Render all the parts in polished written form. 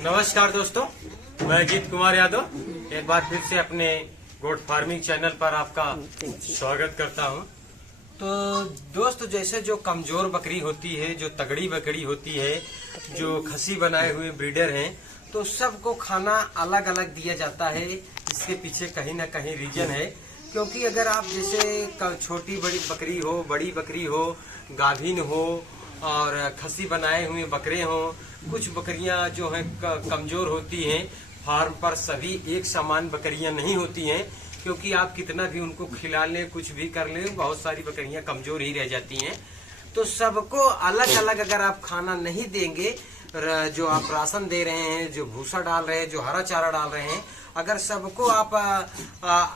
नमस्कार दोस्तों, मैं अजीत कुमार यादव एक बार फिर से अपने गोट फार्मिंग चैनल पर आपका स्वागत करता हूं। तो दोस्तों, जैसे जो कमजोर बकरी होती है, जो तगड़ी बकरी होती है, जो खसी बनाए हुए ब्रीडर हैं, तो सबको खाना अलग अलग दिया जाता है। इसके पीछे कहीं ना कहीं रीजन है, क्योंकि अगर आप जैसे छोटी बड़ी बकरी हो, बड़ी बकरी हो, गाभिन हो और खसी बनाए हुए बकरे हो, कुछ बकरियां जो हैं कमजोर होती हैं। फार्म पर सभी एक समान बकरियां नहीं होती हैं, क्योंकि आप कितना भी उनको खिला लें, कुछ भी कर लें, बहुत सारी बकरियां कमजोर ही रह जाती हैं। तो सबको अलग अलग अगर आप खाना नहीं देंगे, जो आप राशन दे रहे हैं, जो भूसा डाल रहे हैं, जो हरा चारा डाल रहे हैं, अगर सबको आप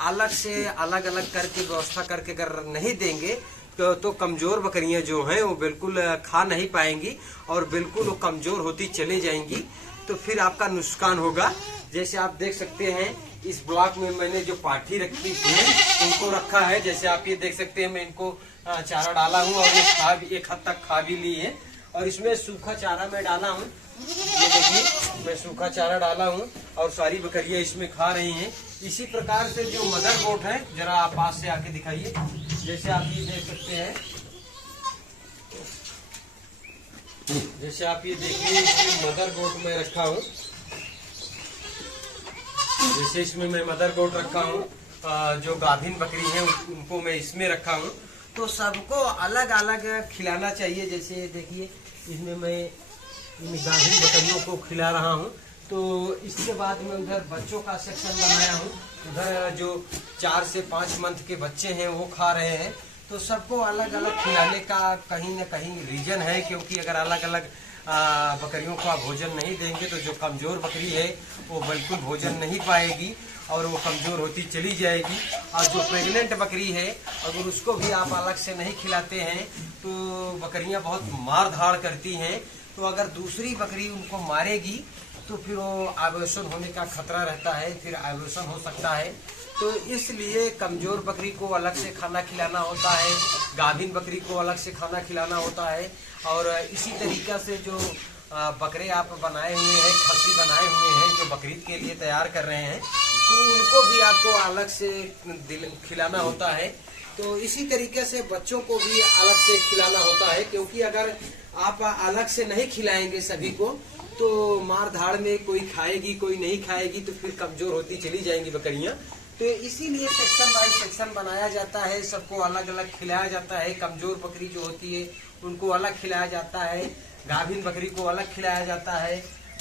अलग से अलग अलग करके व्यवस्था करके अगर नहीं देंगे तो कमजोर बकरियां जो हैं वो बिल्कुल खा नहीं पाएंगी और बिल्कुल वो कमजोर होती चली जाएंगी। तो फिर आपका नुकसान होगा। जैसे आप देख सकते हैं, इस ब्लॉक में मैंने जो पाठी रखी है उनको रखा है। जैसे आप ये देख सकते हैं, मैं इनको चारा डाला हूँ और ये एक हद तक खा भी ली है। और इसमें सूखा चारा मैं डाला हूँ, ये देखिए, मैं सूखा चारा डाला हूँ और सारी बकरियां इसमें खा रही हैं। इसी प्रकार से जो मदर गोट है, जरा आप पास से आके दिखाइए। जैसे आप ये देख सकते हैं, जैसे आप ये देखिए, इसमें मदर गोट में रखा हूँ। जैसे इसमें मैं मदर गोट रखा हूँ, जो गाभिन बकरी है उनको मैं इसमें रखा हूँ। तो सबको अलग अलग खिलाना चाहिए। जैसे देखिए, इसमें मैं इन गाभिन बकरियों को खिला रहा हूँ। तो इसके बाद में उधर बच्चों का सेक्शन बनाया हूँ। उधर जो 4 से 5 मंथ के बच्चे हैं वो खा रहे हैं। तो सबको अलग अलग खिलाने का कहीं न कहीं रीजन है, क्योंकि अगर अलग अलग बकरियों को आप भोजन नहीं देंगे तो जो कमजोर बकरी है वो बिल्कुल भोजन नहीं पाएगी और वो कमजोर होती चली जाएगी। और जो प्रेग्नेंट बकरी है, अगर उसको भी आप अलग से नहीं खिलाते हैं तो बकरियां बहुत मार धाड़ करती हैं। तो अगर दूसरी बकरी उनको मारेगी तो फिर वो आवेशन होने का खतरा रहता है, फिर आवेशन हो सकता है। तो इसलिए कमजोर बकरी को अलग से खाना खिलाना होता है, गाभिन बकरी को अलग से खाना खिलाना होता है। और इसी तरीका से जो बकरे आप बनाए हुए हैं, खस्सी बनाए हुए हैं, जो बकरीद के लिए तैयार कर रहे हैं, तो उनको भी आपको अलग से खिलाना होता है। तो इसी तरीके से बच्चों को भी अलग से खिलाना होता है, क्योंकि अगर आप अलग से नहीं खिलाएंगे सभी को तो मार धाड़ में कोई खाएगी कोई नहीं खाएगी, तो फिर कमजोर होती चली जाएंगी बकरियां। तो इसीलिए सेक्शन बाय सेक्शन बनाया जाता है, सबको अलग अलग खिलाया जाता है। कमजोर बकरी जो होती है उनको अलग खिलाया जाता है, गाभिन बकरी को अलग खिलाया जाता है,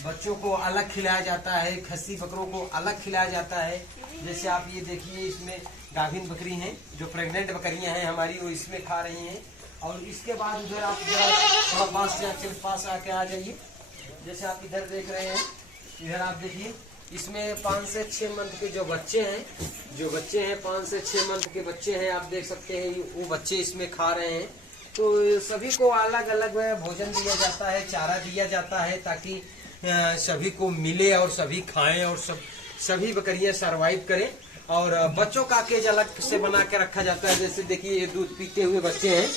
बच्चों को अलग खिलाया जाता है, खस्सी बकरों को अलग खिलाया जाता है। जैसे आप ये देखिए, इसमें गाभिन बकरी हैं, जो प्रेग्नेंट बकरियां हैं हमारी, वो इसमें खा रही हैं। और इसके बाद उधर आप थोड़ा पास आके आ जाइए। जैसे आप इधर देख रहे हैं, इधर आप देखिए, इसमें 5 से 6 मंथ के जो बच्चे हैं, 5 से 6 मंथ के बच्चे हैं, आप देख सकते हैं, वो बच्चे इसमें खा रहे हैं। तो सभी को अलग अलग भोजन दिया जाता है, चारा दिया जाता है, ताकि सभी को मिले और सभी खाएं और सभी बकरियां सरवाइव करें। और बच्चों का केज अलग से बना के रखा जाता है। जैसे देखिए, ये दूध पीते हुए बच्चे हैं,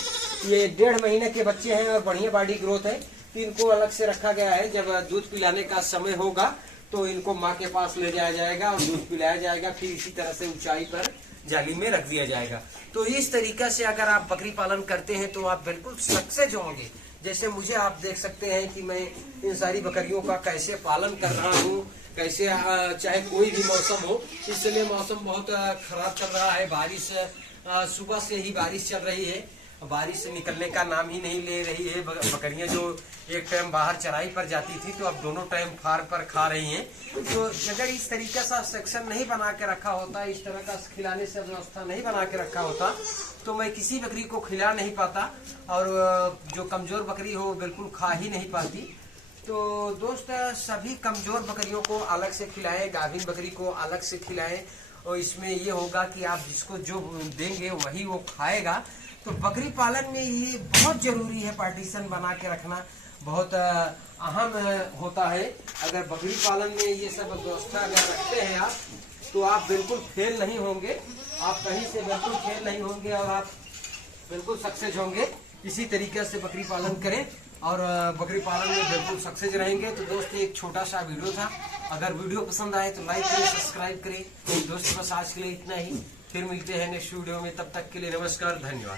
ये 1.5 महीने के बच्चे हैं और बढ़िया बॉडी ग्रोथ है। तो इनको अलग से रखा गया है। जब दूध पिलाने का समय होगा तो इनको माँ के पास ले जाया जाएगा और दूध पिलाया जाएगा। फिर इसी तरह से ऊंचाई पर जाली में रख दिया जाएगा। तो इस तरीका से अगर आप बकरी पालन करते हैं तो आप बिल्कुल सक्सेस होंगे। जैसे मुझे आप देख सकते हैं कि मैं इन सारी बकरियों का कैसे पालन कर रहा हूँ, कैसे चाहे कोई भी मौसम हो। इसलिए मौसम बहुत खराब चल रहा है, बारिश सुबह से ही बारिश चल रही है, बारिश से निकलने का नाम ही नहीं ले रही है। बकरियां जो एक टाइम बाहर चराई पर जाती थी, तो अब दोनों टाइम फार्म पर खा रही हैं। तो अगर इस तरीके से सेक्शन नहीं बना के रखा होता, इस तरह का खिलाने से व्यवस्था नहीं बना के रखा होता, तो मैं किसी बकरी को खिला नहीं पाता और जो कमजोर बकरी हो बिल्कुल खा ही नहीं पाती। तो दोस्त, सभी कमजोर बकरियों को अलग से खिलाएं, गाभिन बकरी को अलग से खिलाएं। और इसमें ये होगा कि आप जिसको जो देंगे वही वो खाएगा। तो बकरी पालन में ये बहुत जरूरी है, पार्टीशन बना के रखना बहुत अहम होता है। अगर बकरी पालन में ये सब व्यवस्था अगर रखते हैं आप, तो आप बिल्कुल फेल नहीं होंगे, आप कहीं से बिल्कुल फेल नहीं होंगे और आप बिल्कुल सक्सेस होंगे। इसी तरीके से बकरी पालन करें और बकरी पालन में बिल्कुल सक्सेस रहेंगे। तो दोस्त एक छोटा सा वीडियो था, अगर वीडियो पसंद आए तो लाइक करें, सब्सक्राइब करें। दोस्त बस आज के लिए इतना ही, फिर मिलते हैं नेक्स्ट वीडियो में, तब तक के लिए नमस्कार, धन्यवाद।